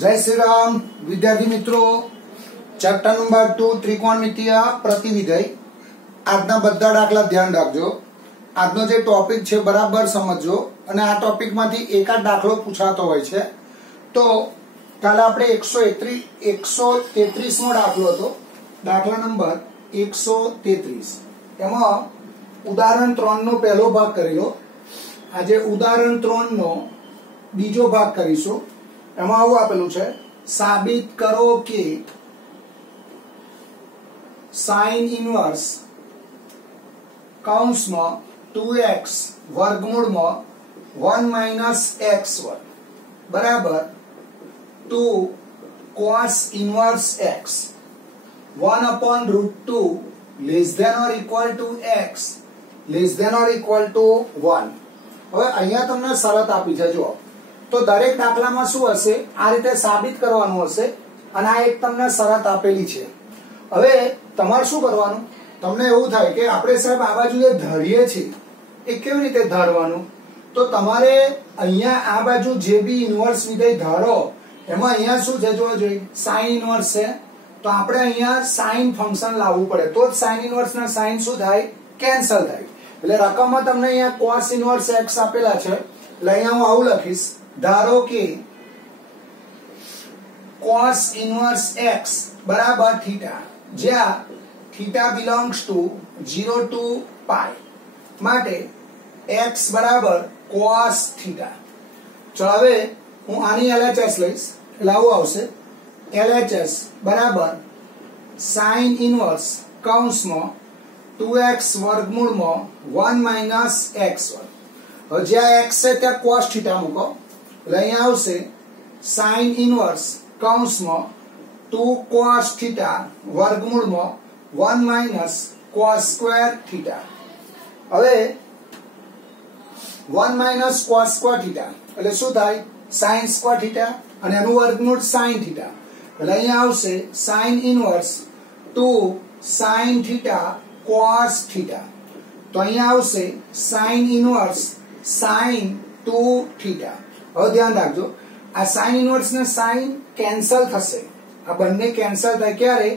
जय श्री राम विद्यार्थी मित्रों चैप्टर नंबर 2 त्रिकोणमितीय प्रतिविधेय આજના બધા દાખલા ध्यान રાખજો। આજનો જે ટોપિક છે બરાબર સમજજો અને આ ટોપિક માંથી એકાદ દાખલો પૂછાતો હોય છે। તો કાલે આપણે 133મો દાખલો હતો, દાખલા નંબર 133। એમાં ઉદાહરણ 3 નો પહેલો ભાગ કરેલો, આજે ઉદાહરણ 3 નો બીજો ભાગ કરીશું। એમાં આવું આપેલું છે, સાબિત કરો કે સાઇન ઇન્વર્સ કૌંસમાં 2x વર્ગમૂળમાં 1 માઇનસ x1 બરાબર 2 cos inverse x 1/√2 less than or equal to x less than or equal to 1। હવે અહીંયા તમને શરત આપી છે, જો તો દરેક દાખલામાં શું હશે, આ રીતે સાબિત કરવાનું હશે અને આ એક તમને શરત આપેલી છે। હવે તમારે શું કરવાનું, તમને એવું થાય કે આપણે સાહેબ આ બાજુ જે ધારીએ છીએ એ કેવી રીતે ધારવાનું, તો તમારે અહીંયા આ બાજુ જે બી ઇન્વર્સ વિધેય ધારો એમાં અહીંયા શું છે જોવા જોઈએ, સાઇન ઇન્વર્સ છે, તો આપણે અહીંયા સાઇન ફંક્શન લાવવું પડે, તો જ સાઇન ઇન્વર્સ ના સાઇન શું થાય, કેન્સલ થાય। એટલે રકમમાં તમને અહીંયા cos ઇન્વર્સ x આપેલા છે, એટલે અહીંયા હું આવું લખીશ, ધારો કે cos ઇન્વર્સ x બરાબર થીટા, જ્યાં થીટા બિલોંગ્સ ટુ 0 to પાઈ માટે x બરાબર cos થીટા। ચલો હવે હું આની LHS લઈશ, એટલે આવું આવશે, LHS બરાબર sin ઇન્વર્સ કૌંસમાં 2x વર્ગમૂળમાં 1 માઇનસ x1। હવે જ્યાં x છે ત્યાં cos થીટા મૂકો, એટલે અહીંયા આવશે sin ઇન્વર્સ કૌંસમાં 2 cos થીટા વર્ગમૂળમાં 1 માઇનસ cos સ્ક્વેર થીટા। હવે 1 માઇનસ cos સ્ક્વેર થીટા એટલે શું થાય, sin સ્ક્વેર થીટા અને એનું વર્ગમૂળ sin થીટા, એટલે અહીંયા આવશે sin inverse 2 sin theta cos theta. તો અહીંયા આવશે sin ઇન્વર્સ sin 2 થીટા। હવે ધ્યાન રાખજો, આ sin ઇન્વર્સ ને sin કેન્સલ થશે, આ બંને કેન્સલ થાય ક્યારે,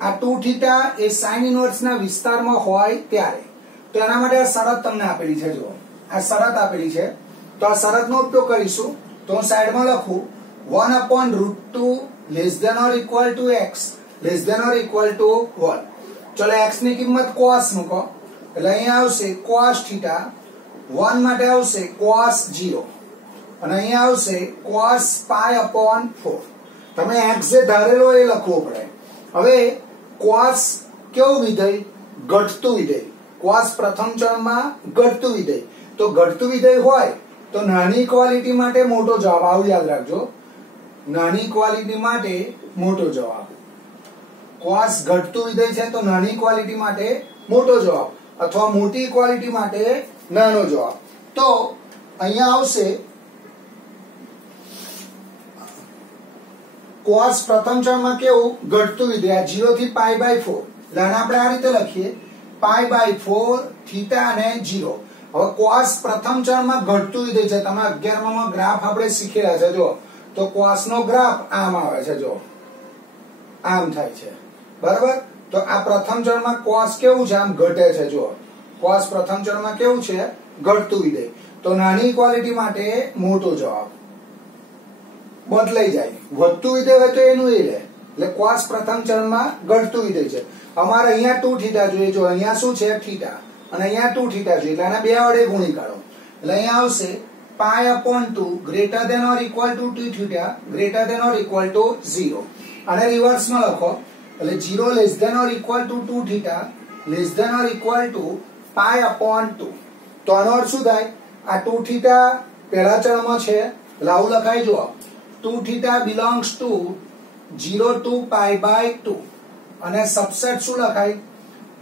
આ 2 થીટા એ sin ઇન્વર્સ ના વિસ્તારમાં હોય ત્યારે। તો એના માટે આ શરત તમને આપેલી છે, જો આ શરત આપેલી છે, તો આ શરતનો ઉપયોગ કરીશું। તો હું સાઈડમાં લખું 1/√2 less than or equal to x less than or equal to 1। ચલો x ની કિંમત cos મૂકો, એટલે અહીંયા આવશે cos થીટા, 1 માટે આવશે cos 0 અને અહીંયા આવશે cos π/4। તમે x જે ધારેલો એ લખવો પડે। હવે cos કેવું વિધેય, ઘટતું વિધેય, cos પ્રથમ ચલમાં ઘટતું વિધેય, તો ઘટતું વિધેય હોય તો નાની ઇક્વાલિટી માટે મોટો જવાબ, આવું યાદ રાખજો, નાની ઇક્વાલિટી માટે મોટો જવાબ, cos ઘટતું વિધેય છે તો નાની ઇક્વાલિટી માટે મોટો જવાબ અથવા મોટી ઇક્વાલિટી માટે નાનો જવાબ। તો અહીંયા આવશે cos પ્રથમ ચલમાં કેવું, ઘટતું વિધેય 0 થી π/4, એટલે આપણે આ રીતે લખીએ π/4 થીટા અને 0। હવે cos પ્રથમ ચલમાં ઘટતું વિધેય છે, તમે 11માં ગ્રાફ આપણે શીખેલા છે, જો તો cos નો ગ્રાફ આમ આવે છે, જો આમ થાય છે, બરાબર। તો આ પ્રથમ ચલમાં cos કેવું છે, આમ ઘટે છે, જો cos પ્રથમ ચલમાં કેવું છે, ઘટતું વિધેય, તો નાની ઇક્વાલિટી માટે મોટો જવાબ બદલાઈ જાય, વધતું વિધેય હોય તો એનું એ રહે, એટલે cos પ્રથમ ચલમાં ઘટતું વિધેય છે। અમારે અહીંયા 2 થીટા જોઈએ, જો અહીંયા શું છે થીટા અને અહીંયા 2 થીટા જોઈએ, એટલે આના બે વડે ગુણી કાઢો, એટલે અહીંયા આવશે π/2 greater than or equal to 2 theta greater than or equal to 0, અને રિવર્સમાં લખો, એટલે 0 less than or equal to 2 theta less than or equal to π/2। તો આનો અર્થ શું થાય, આ 2 થીટા પહેલા ચલમાં છે, એટલે આવું લખાય, જો 2 થીટા બિલોંગ્સ ટુ 0 to π/2 અને સબસેટ શું લખાય,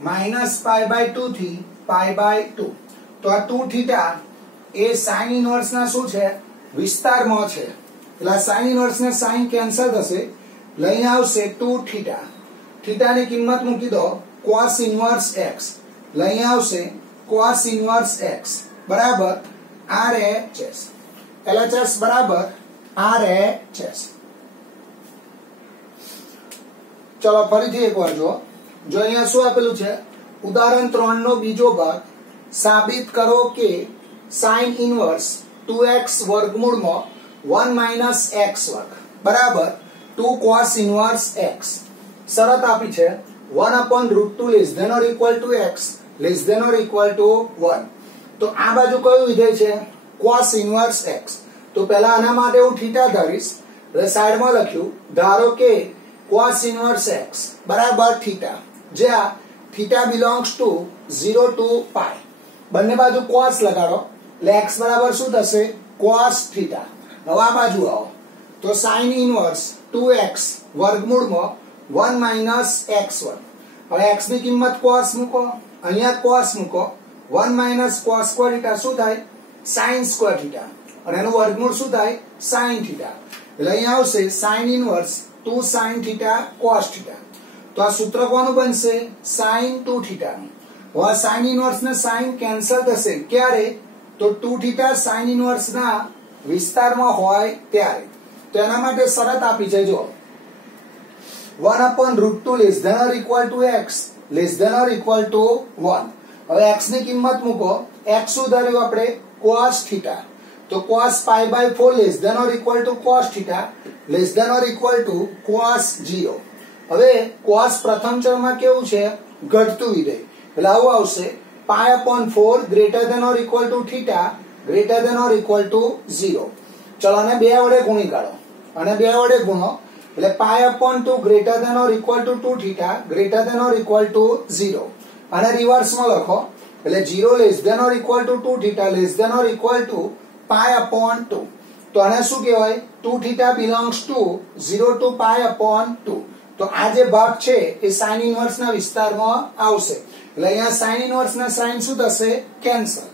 -π/2 થી π/2। તો આ 2 થીટા એ sin ઇન્વર્સ ના શું છે, વિસ્તારમાં છે, એટલે sin ઇન્વર્સ ને sin કેન્સલ થશે, એટલે અહીંયા આવશે 2 થીટા, થીટાની કિંમત મૂકી દો cos ઇન્વર્સ x, એટલે અહીંયા આવશે cos ઇન્વર્સ x બરાબર RHS, LHS બરાબર RHS। चलो फरीथी एक बार जो अहींया शुं आपेलुं छे उदाहरण 3 नो बीजो भाग साबित करो के sin इनवर्स 2x वर्गमूળ માં 1 माइनस x वर्ग बराबर 2 cos इनवर्स x शरत आपी छे 1/√2 less than or equal to x less than or equal to 1 तो आ बाजू कयो विधेय छे cos इनवर्स x तो पहला आना माटे હું थीटा धरीश એટલે સાઈડ માં લખ્યું ધારો કે cos इनवर्स x बराबर थीटा જ્યાં थीटा बिलोंग्स टू 0 टू पाई બંને બાજુ cos लगाड़ो એટલે x बराबर શું થશે cos थीटा હવે આ બાજુ આવો તો sin इनवर्स 2x વર્ગમૂળ માં 1 માઈનસ x વર્ગ હવે x ની કિંમત cos મૂકો અહીંયા cos મૂકો 1 માઈનસ cos સ્ક્વેર થીટા શું થાય sin સ્ક્વેર થીટા અને એનું વર્ગમૂળ શું થાય sin થીટા એટલે અહીંયા આવશે sin inverse 2 sin theta cos theta તો આ સૂત્ર કોનું બનશે sin 2 થીટા નું હવે sin ઇનવર્સ ને sin કેન્સલ થશે ક્યારે તો 2 થીટા sin ઇનવર્સ ના વિસ્તારમાં હોય ત્યારે તો એના માટે શરત આપી છે જો 1/√2 less than or equal to x less than or equal to 1 હવે x ની કિંમત મૂકો x શું ધર્યું આપણે cos થીટા तो cos π/4 less than or equal to cos theta less than or equal to cos 0 હવે cos પ્રથમ ચલમાં કેવું છે ઘટતું વિધેય એટલે આવું આવશે π/4 greater than or equal to theta greater than or equal to 0 ચલો આને 2 વડે ગુણી કાઢો અને 2 વડે ગુણો એટલે π/2 greater than or equal to 2 theta greater than or equal to 0 અને રિવર્સ માં લખો એટલે 0 less than or equal to 2 theta less than or equal to π/2 તો આને શું કહેવાય 2 થીટા બિલોંગ્સ ટુ 0 ટુ π/2 તો આ જે ભાગ છે એ sin ઇનવર્સ ના વિસ્તારમાં આવશે એટલે અહીંયા sin ઇનવર્સ ના sin શું થશે કેન્સલ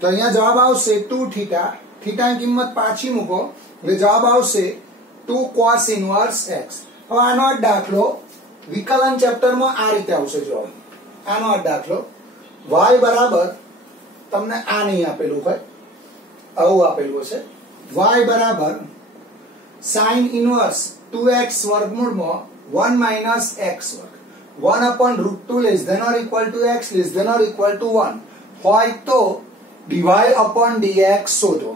તો અહીંયા જવાબ આવશે 2 થીટા થીટા ની કિંમત પાછી મૂકો એટલે જવાબ આવશે 2 cos ઇનવર્સ x હવે આનો આ દાખલો વિકલન ચેપ્ટર માં આ રીતે આવશે જો આનો આ દાખલો y બરાબર તમને આ નહીં આપેલું હોય આવું આપેલું છે y બરાબર sin ઇનવર્સ 2x વર્ગમૂળ માં 1 માઈનસ x વર્ગ 1/√2 less than or equal to x less than or equal to 1 હોય તો dy/dx શોધો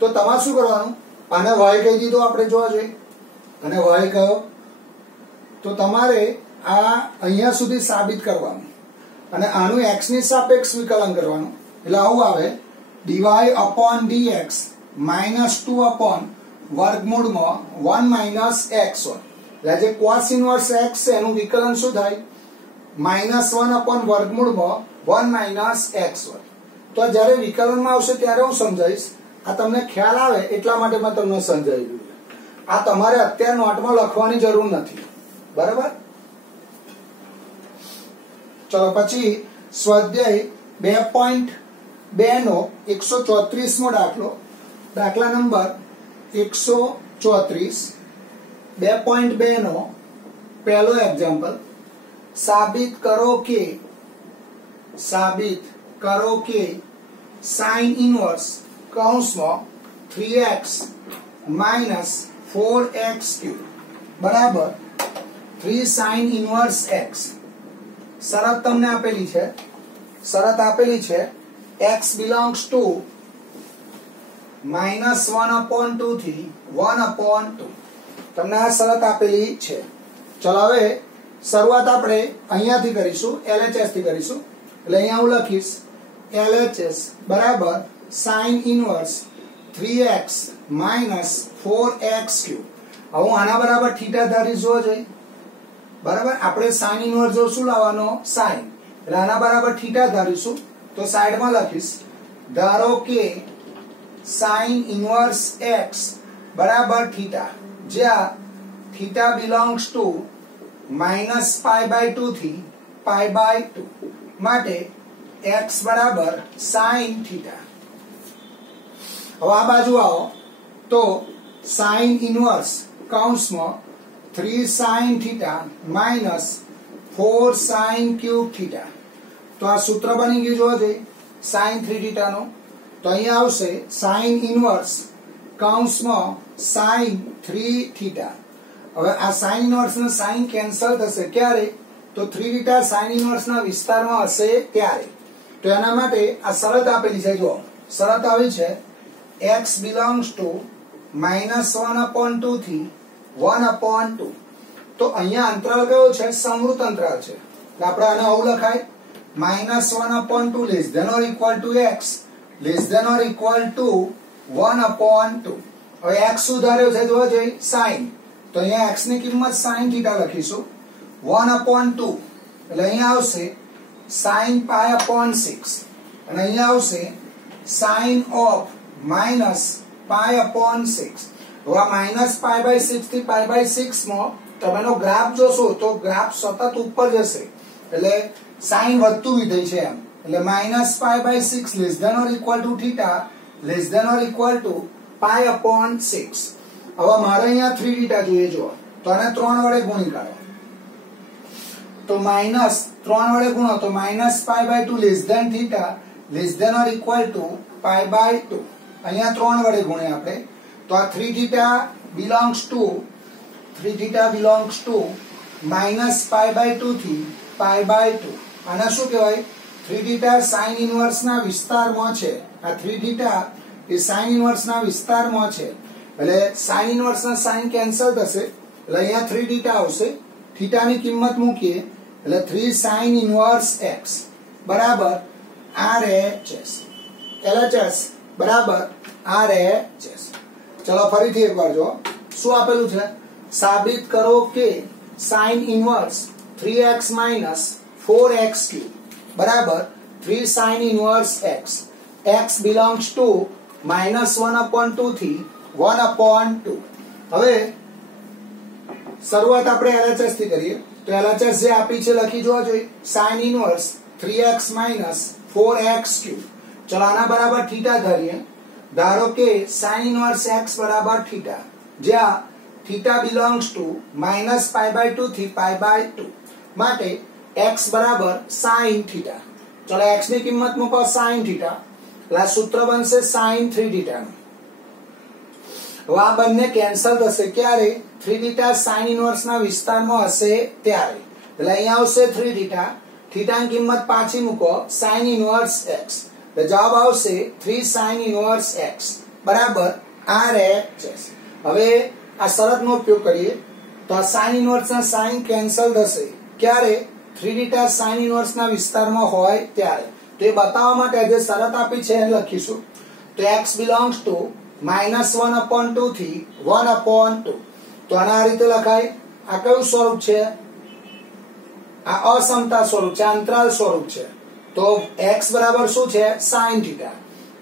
તો તમારે શું કરવાનું આને y કહી દીધું આપણે જોવા જોઈએ અને y કયો તો તમારે આ અહીંયા સુધી સાબિત કરવાનું અને આનું x ની સાપેક્ષ વિકલન કરવાનું એટલે આવું આવે dy/dx -2 વર્ગમૂળ માં 1 માઈનસ x હોય એટલે જે cos ઇનવર્સ x છે એનું વિકલન શું થાય -1 વર્ગમૂળ માં 1 માઈનસ x હોય તો જ્યારે વિકલનમાં આવશે ત્યારે હું સમજાવીશ આ તમને ખ્યાલ આવે એટલા માટે મેં તમને સમજાવી દીધું આ તમારે અત્યારે નોટમાં લખવાની જરૂર નથી બરાબર ચલો પછી સ્વાધ્યાય 2.2 નો 134મો દાખલો દાખલા નંબર 134 2.2 નો પહેલો એક્ઝામ્પલ સાબિત કરો કે sin ઇનવર્સ કૌંસમાં 3x માઈનસ 4x³ બરાબર 3 sin ઇનવર્સ x શરત તમને આપેલી છે x belongs to -1/2 થી 1/2 તમને આ શરત આપેલી છે ચલો હવે શરૂઆત આપણે અહીંયાથી કરીશું LHS થી કરીશું એટલે અહીંયા હું લખીશ LHS બરાબર sin inverse 3x minus 4x³ હવે હું આના બરાબર થીટા ધારી જોવો જોઈએ બરાબર આપણે sin ઇનવર્સ જો શું લાવવાનો sin એટલે આના બરાબર થીટા ધારીશું તો સાઈડમાં લખીશ ધારો કે sin ઇનવર્સ x બરાબર થીટા જ્યાં થીટા બિલોંગ્સ ટુ -π/2 થી π/2 માટે x બરાબર sin થીટા હવે આ બાજુ આવો તો sin ઇનવર્સ કૌંસમાં 3 sin theta minus 4 sin cube theta તો આ સૂત્ર બની ગયું જો છે sin 3 થીટા નો તો અહીંયા આવશે sin ઇનવર્સ કૌંસમાં sin 3 થીટા હવે આ સાઇન ઇનવર્સ ને સાઇન કેન્સલ થશે ક્યારે? તો 3 થીટા સાઇન ઇનવર્સ ના વિસ્તારમાં હશે ત્યારે. તો એના માટે આ શરત આપેલી છે. જો શરત આવી છે x belongs to -1/2 થી 1/2. તો અહીંયા અંતરાલ કયો છે? સમવૃત્ત અંતરાલ છે. એટલે આપણે આને આવું લખાય -1/2 less than or equal to x less than or equal to 1/2. હવે x સુધાર્યો છે જોવા જોઈએ sin. તો અહીંયા x ની કિંમત sin θ લખીશું 1/2 એટલે અહીંયા આવશે sin π/6 અને અહીંયા આવશે sin of -π/6. હવે આ -π/6 થી π/6 માં તમેનો ગ્રાફ જોશો તો ગ્રાફ સતત ઉપર જશે એટલે sin વધતું વિધેય છે એમ. એટલે -π/6 less than or equal to θ less than or equal to π/6. હવે મારે અહીંયા 3 θ જોઈએ જો તો આને 3 વડે ગુણી કાઢો તો -3 વડે ગુણો તો -π/2 less than θ less than or equal to π/2. અહીંયા 3 વડે ગુણીએ આપણે તો આ 3 θ belongs to -π/2 થી π/2. આને શું કહેવાય? 3 θ sin ઇનવર્સ ના વિસ્તારમાં છે. આ 3 θ એ sin ઇનવર્સ ના વિસ્તારમાં છે એટલે sin ઇનવર્સ ના sin કેન્સલ થશે એટલે અહીંયા 3 θ આવશે. θ ની કિંમત મૂકીએ એટલે 3 sin ઇનવર્સ x બરાબર RHS LHS બરાબર RHS. ચલો ફરીથી એકવાર જો શું આપેલું છે? સાબિત કરો કે sin ઇનવર્સ 3x - 4x³ બરાબર 3 sin inverse x. x belongs to -1/2 થી 1/2. હવે શરૂઆત આપણે LHS થી કરીએ તો LHS જે આપી છે લખી જોવા જોઈએ sin ઇનવર્સ 3x - 4x³. ચલો આના બરાબર θ ધરીએ. ધારો કે sin ઇનવર્સ x બરાબર θ જ્યાં θ belongs to -π/2 થી π/2 માટે x બરાબર sin θ. ચલો x ની કિંમત મૂકો sin θ એટલે આ સૂત્ર બનશે sin 3θ. હવે આ બંને કેન્સલ થશે ક્યારે? 3θ sin ઇનવર્સ ના વિસ્તારમાં હશે ત્યારે. એટલે અહીંયા આવશે 3θ θ ની કિંમત પાછી મૂકો sin ઇનવર્સ x એટલે જવાબ આવશે 3 sin ઇનવર્સ x બરાબર RHS. હવે આ શરતનો ઉપયોગ કરીએ તો આ sin ઇનવર્સ ના sin કેન્સલ થશે ક્યારે? 3θ sin ઇનવર્સ ના વિસ્તારમાં હોય ત્યારે. તો એ બતાવવા માટે જે શરત આપી છે એ લખીશું તો x belongs to -1/2 થી 1/2. તો આને આ રીતે લખાય. આ કયું સ્વરૂપ છે? આ અસમતા સ્વરૂપ છે, અંતરાલ સ્વરૂપ છે. તો x બરાબર શું છે? sin θ.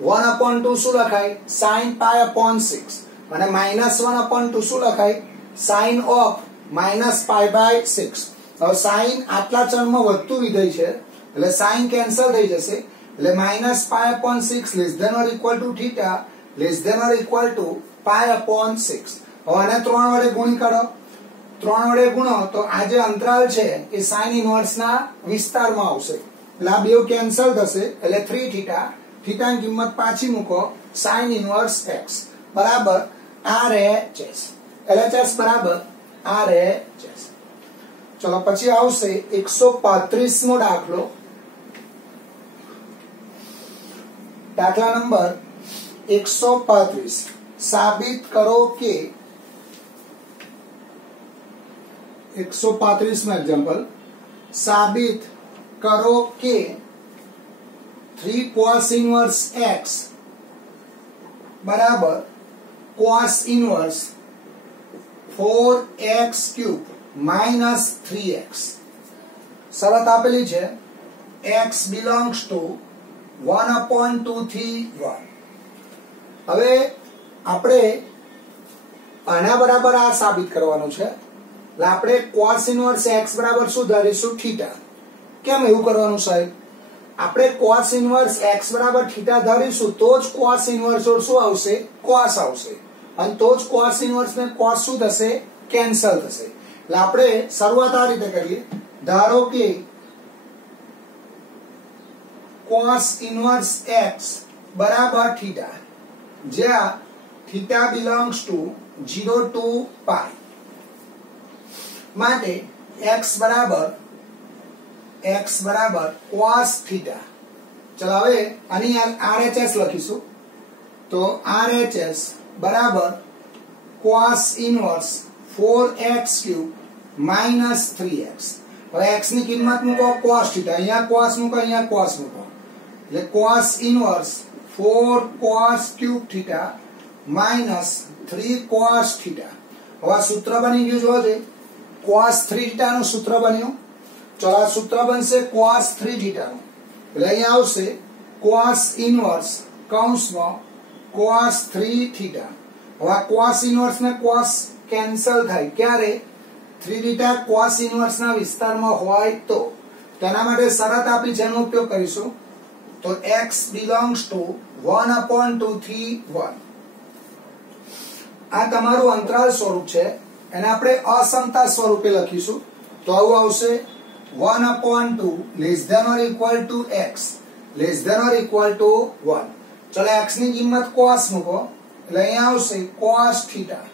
1/2 શું લખાય? sin π/6 અને -1/2 શું લખાય? sin of -π/6. હવે sin આટલા ચલમાં વધતું વિધેય છે એટલે sin કેન્સલ થઈ જશે એટલે -π/6 less than or equal to θ less than or equal to π/6. હવે આને 3 વડે ગુણી કાઢો. 3 વડે ગુણો તો આ જે અંતરાલ છે એ sin ઇનવર્સ ના વિસ્તારમાં આવશે એટલે આ બેવ કેન્સલ થશે એટલે 3θ θ ની કિંમત પાછી મૂકો sin ઇનવર્સ x બરાબર RHS LHS બરાબર RHS. ચલો પછી આવશે 135મો દાખલો. દાખલા નંબર 135. સાબિત કરો કે 135માં એક્ઝામ્પલ. સાબિત કરો કે 3 cos ઇનવર્સ x બરાબર cos ઇનવર્સ 4x³ -3x. શરત આપેલી છે x belongs to 1/2 થી 1. હવે આપણે આના બરાબર આ સાબિત કરવાનું છે એટલે આપણે cos ઇનવર્સ x બરાબર શું ધારીશું? θ. કેમ એવું કરવાનું સાહેબ? આપણે cos ઇનવર્સ x બરાબર θ ધારીશું તો જ cos ઇનવર્સ શું આવશે? cos આવશે. અને તો જ cos ઇનવર્સ ને cos શું થશે? કેન્સલ થશે. એટલે આપણે શરૂઆત આ રીતે કરીએ. ધારો કે cos ઇનવર્સ x બરાબર θ જ્યાં θ belongs to 0 to π. માટે x બરાબર cos થીટા. ચલો હવે આની RHS લખીશું તો RHS બરાબર cos inverse 4x³ minus 3x. હવે x ની કિંમત મૂકો cos થીટા, અહીંયા cos મૂકો, અહીંયા cos મૂકો, એટલે cos inverse 4cos³ theta minus 3cos theta. હવે આ સૂત્ર બની ગયું જોજો, cos 3 થીટા નું સૂત્ર બન્યું. ચલો આ સૂત્ર બનશે cos 3 થીટા નું, એટલે અહીંયા આવશે cos ઇનવર્સ કૌંસમાં cos 3 થીટા. હવે આ cos ઇનવર્સ ને cos કેન્સલ થાય ક્યારે? 3 થીટા cos ઇનવર્સ ના વિસ્તારમાં હોય તો. તેના માટે શરત આપી છે, એનો ઉપયોગ કરીશું. તો x belongs to 1/2 થી 1. આ તમારું અંતરાલ સ્વરૂપ છે, એને આપણે અસમતા સ્વરૂપે લખીશું. તો આવું આવશે 1/2 less than or equal to x less than or equal to 1. ચલો x ની કિંમત cos મૂકો, એટલે અહીંયા આવશે cos થીટા,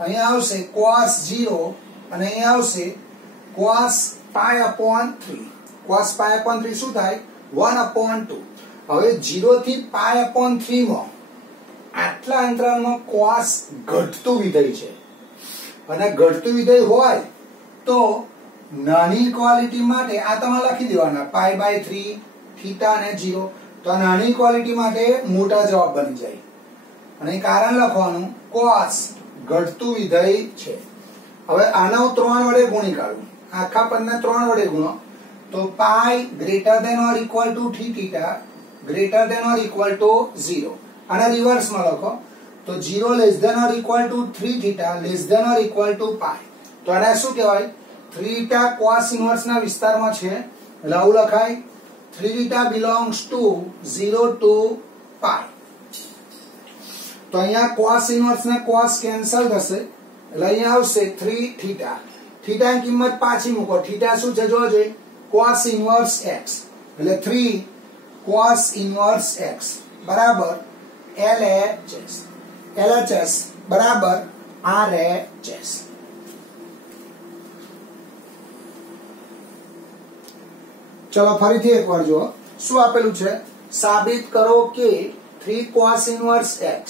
અહીંયા આવશે cos 0 અને અહીંયા આવશે cos π/3. cos π/3 શું થાય? 1/2. હવે 0 થી π/3 માં આટલા અંતરાલમાં cos ઘટતું વિધેય છે, અને ઘટતું વિધેય હોય તો નાની ઇક્વાલિટી માટે આ તમે લખી દેવાના π/3 થીટા અને 0. તો નાની ઇક્વાલિટી માટે મોટા જવાબ બની જાય, અને કારણ લખવાનું cos ઘટતું વિધેય છે. હવે આને હું 3 વડે ગુણી કાઢું, આખા પદને 3 વડે ગુણો તો π greater than or equal to 3 theta greater than or equal to 0. આને રિવર્સમાં લખો તો 0 less than or equal to 3 theta less than or equal to π. તો આને શું કહેવાય? 3 થીટા cos ઇનવર્સ ના વિસ્તારમાં છે, એટલે આવું લખાય 3 થીટા belongs to 0 to π. તો અહીંયા cos ઇનવર્સ ને cos કેન્સલ થશે, એટલે અહીંયા આવશે 3 થીટા. થીટાની કિંમત પાછી મૂકો, થીટા શું છે જોજો, cos ઇનવર્સ x, એટલે 3 cos ઇનવર્સ x બરાબર LHS. LHS બરાબર RHS. ચલો ફરીથી એકવાર જુઓ શું આપેલું છે. સાબિત કરો કે 3 cos ઇનવર્સ x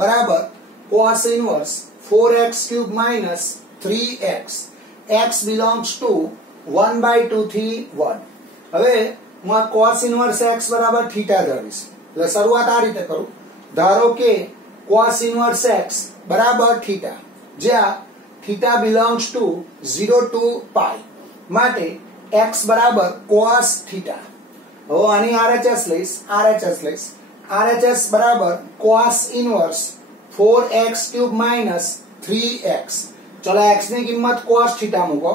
બરાબર cos inverse 4x³ minus 3x. x belongs to 1/2 થી 1. હવે હું આ cos ઇનવર્સ x બરાબર થીટા ધરીશ, એટલે શરૂઆત આ રીતે કરું. ધારો કે cos ઇનવર્સ x બરાબર થીટા, જ્યાં થીટા belongs to 0 to π, માટે x બરાબર cos થીટા. હવે આની RHS લઈશ, RHS બરાબર cos inverse 4x³ minus 3x. ચલો x ની કિંમત cos થીટા મૂકો,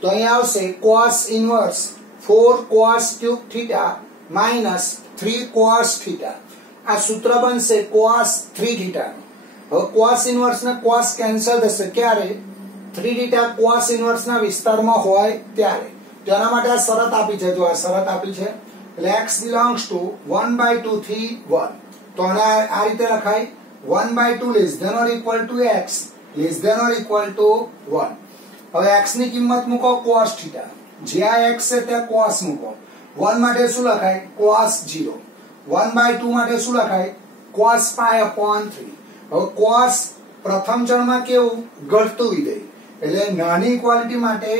તો અહીંયા આવશે cos inverse 4cos³ theta minus 3cos theta. આ સૂત્ર બનશે cos 3 થીટા. હવે cos ઇનવર્સ ને cos કેન્સલ થશે ક્યારે? 3 થીટા cos ઇનવર્સ ના વિસ્તારમાં હોય ત્યારે. તેના માટે આ શરત આપી છે, જો આ શરત આપી છે, એટલે x belongs to 1/2 થી 1. તો આ રીતે લખાય 1/2 less than or equal to x less than or equal to 1. હવે x ની કિંમત મૂકો cos થીટા, જ્યાં x છે ત્યાં cos મૂકો. 1 માટે શું લખાય? cos 0. 1/2 માટે શું લખાય? cos π/3. હવે cos પ્રથમ ચણમાં કેવું? ઘટતું વિધેય, એટલે નાની ઇક્વાલિટી માટે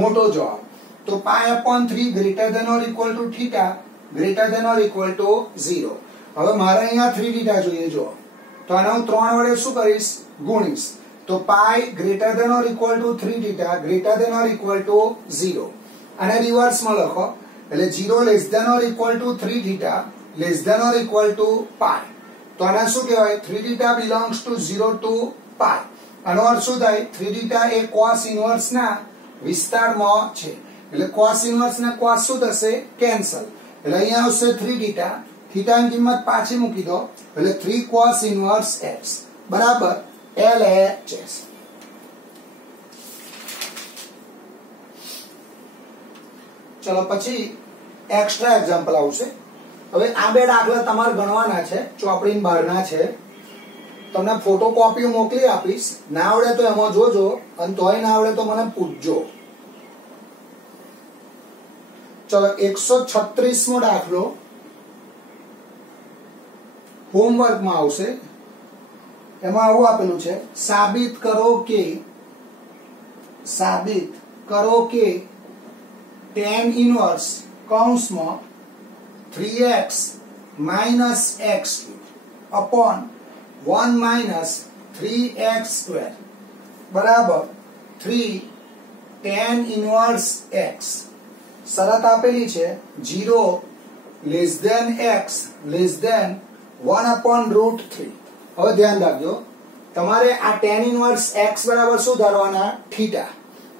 મોટો જવાબ. તો π/3 greater than or equal to theta greater than or equal to 0. હવે મારે અહીંયા 3 થીટા જોઈએ, જો તો આને હું 3 વડે શું કરીશ? ગુણીશ. તો π greater than or equal to 3 theta greater than or equal to 0. આને રિવર્સમાં લખો, એટલે 0 less than or equal to 3 theta less than or equal to π. તો આને શું કહેવાય? 3 થીટા belongs to 0 to π. આનો અર્થ શું થાય? 3 થીટા એ cos ઇનવર્સ ના વિસ્તારમાં છે, એટલે cos ઇનવર્સ ને cos શું થશે? કેન્સલ. એટલે અહીંયા આવશે 3 થીટા, થીટાની કિંમત પાછી મૂકી દો, એટલે 3 cos ઇનવર્સ x બરાબર LHS. ચલો પછી એક્સ્ટ્રા એક્ઝામ્પલ આવશે. હવે આ બે દાખલા તમારે ગણવાના છે, ચોપડીની બહારના છે. તમને ફોટોકોપી મોકલી આપીશ, ના આવડે તો એમાં જોજો, અને તોય ના આવડે તો મને પૂછજો. ચલો 136મો દાખલો હોમવર્કમાં આવશે. એમાં આવું આપેલું છે, સાબિત કરો કે tan ઇનવર્સ કૌંસમાં 3x minus x upon 1 minus 3x square બરાબર 3 tan ઇનવર્સ x. શરત આપેલી છે 0 less than x less than 1 upon √3. હવે ધ્યાન રાખજો, તમારે આ tan ઇનવર્સ x બરાબર શું ધારવાના? થીટા.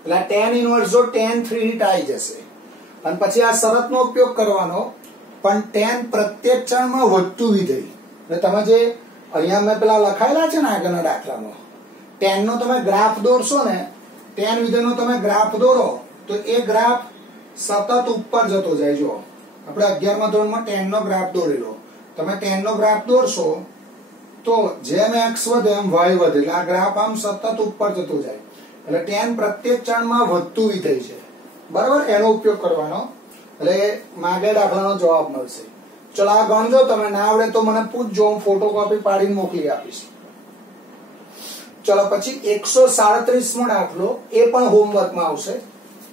એટલે tan ઇનવર્સ જો tan 3 આવી જશે, અને પછી આ શરતનો ઉપયોગ કરવાનો. પણ tan પ્રત્યેક ચલમાં વધતું વિધેય, એટલે તમે જે અહીંયા મેં પેલા લખાયેલા છે ને આગળના દાખલામાં, tan નો તમે ગ્રાફ દોરશો ને, tan વિધેયનો તમે ગ્રાફ દોરો તો એ ગ્રાફ સતત ઉપર જતો જાય. જો આપણે 11મા ધોરણમાં tan નો ગ્રાફ દોરેલો, તમે tan નો ગ્રાફ દોરશો તો જેમ x વધે એમ y વધે, એટલે આ ગ્રાફ આમ સતત ઉપર જતો જાય. એટલે tan પ્રત્યેક ચલમાં વધતું વિધેય છે, બરાબર? એનો ઉપયોગ કરવાનો, એટલે માગે દાખલાનો જવાબ મળશે. ચલો આ ગણજો, તમે ના આવડે તો મને પૂછજો, હું ફોટોકોપી પાડીને મોકલી આપીશ. ચલો પછી 137મો દાખલો, એ પણ હોમવર્કમાં આવશે.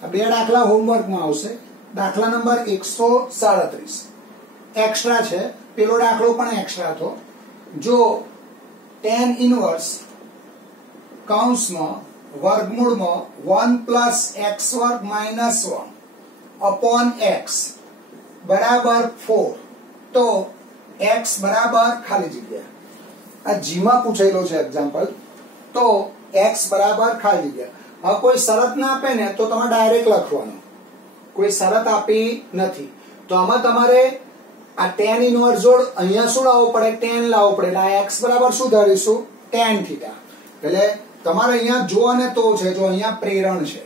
આ બે દાખલા હોમવર્કમાં આવશે. દાખલા નંબર 137 એક્સ્ટ્રા છે, પેલો દાખલો પણ એક્સ્ટ્રા હતો. જો tan ઇનવર્સ કૌંસમાં વર્ગમૂળમાં 1 પ્લસ x વર્ગ માઇનસ 1 અપોન x બરાબર 4, તો x બરાબર ખાલી જગ્યા, આ જીમાં પૂછેલો છે એક્ઝામ્પલ, તો x બરાબર ખાલી જગ્યા. હવે કોઈ શરત ના આપે ને તો તમે ડાયરેક્ટ લખવાનું, કોઈ શરત આપી નથી. તો આમાં તમારે આ tan ઇનવર્સ જોડ અહીંયા શું લાવવું પડે? tan લાવવું પડે. એટલે આ x બરાબર શું ધારીશું? tan theta. એટલે તમારે અહીંયા જો અને તો છે, જો અહીંયા પ્રેરણ છે,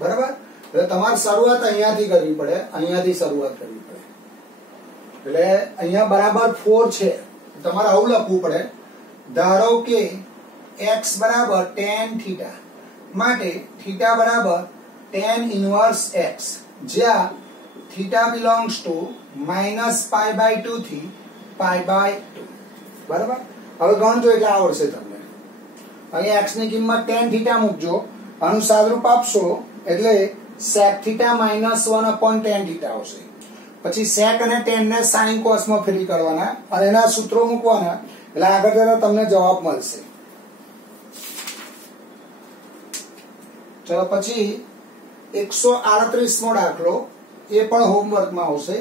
બરાબર? એટલે તમારે શરૂઆત અહીંયાથી કરવી પડે, અહીંયાથી શરૂઆત કરવી પડે. એટલે અહીંયા બરાબર 4 છે, તમારે આવું લખવું પડે. ધારો કે x બરાબર tan થીટા, માટે થીટા બરાબર tan ઇનવર્સ x, જ્યાં થીટા બિલોંગ્સ ટુ -π/2 થી π/2, બરાબર? હવે ગણજો એટલે આવડશે તમને. અહીંયા x ની કિંમત tan થીટા મૂકજો, આનું સાદરૂપ આપશો એટલે sec theta -1 upon tan theta આવશે. પછી sec અને tan ને sin cos માં ફેરી કરવાના, અને એના સૂત્રો મૂકવાના, એટલે આગળ જતા તમને જવાબ મળશે. ચલો પછી 138મો દાખલો, એ પણ હોમવર્કમાં આવશે.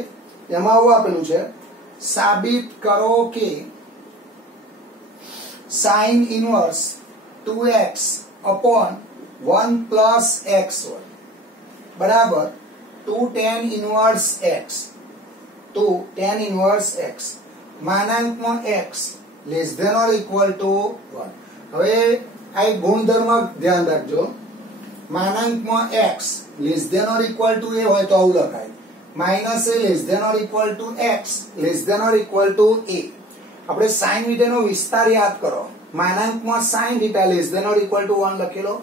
એમાં આવું આપેલું છે, સાબિત કરો કે sin inverse 2x upon 1 plus x બરાબર 2 tan ઇનવર્સ x માનાંકમાં x less than or equal to 1. હવે આ ગુણધર્મ ધ્યાન રાખજો, માનાંકમાં x less than or equal to a હોય તો આવું લખાય, minus a less than or equal to x less than or equal to a. આપણે sin વિધેયનો વિસ્તાર યાદ કરો, માનાંકમાં sin theta less than or equal to 1 લખેલો,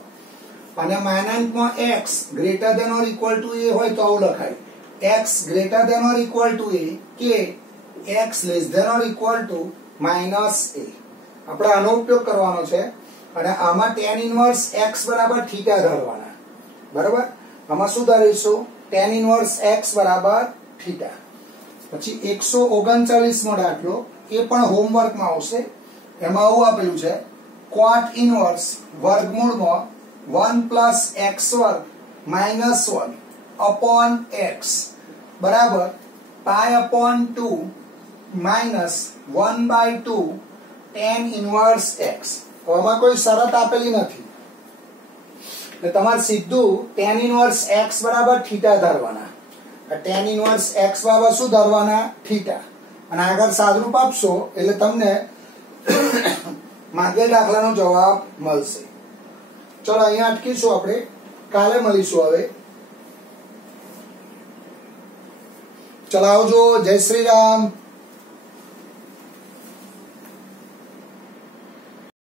અને માનાંકમાં x greater than or equal to a હોય તો આવું લખાય, x greater than or equal to a કે x less than or equal to minus a. આપણે આનો ઉપયોગ કરવાનો છે, અને આમાં tan ઇનવર્સ x બરાબર થીટા ધારવાના, બરાબર? આમાં શું ધારીશું? tan ઇનવર્સ x બરાબર થીટા. પછી 139મો દાખલો, એ પણ હોમવર્કમાં આવશે. એમાં આવું આપેલું છે, cot ઇનવર્સ વર્ગમૂળમાં 1 પ્લસ x વર્ગ માઇનસ 1 અપોન x બરાબર π/2 માઇનસ 1/2 tan ઇનવર્સ x. આમાં કોઈ શરત આપેલી નથી, એટલે તમારે સીધું tan ઇનવર્સ x બરાબર થીટા ધારવાના. tan ઇનવર્સ x બરાબર શું ધારવાના? થીટા. અને આગળ સાદરૂપ આપશો એટલે તમને માગે દાખલાનો જવાબ મળશે. ચલો અહીંયા અટકીશું, આપણે કાલે મળીશું. હવે ચલો આવજો, જય શ્રી રામ.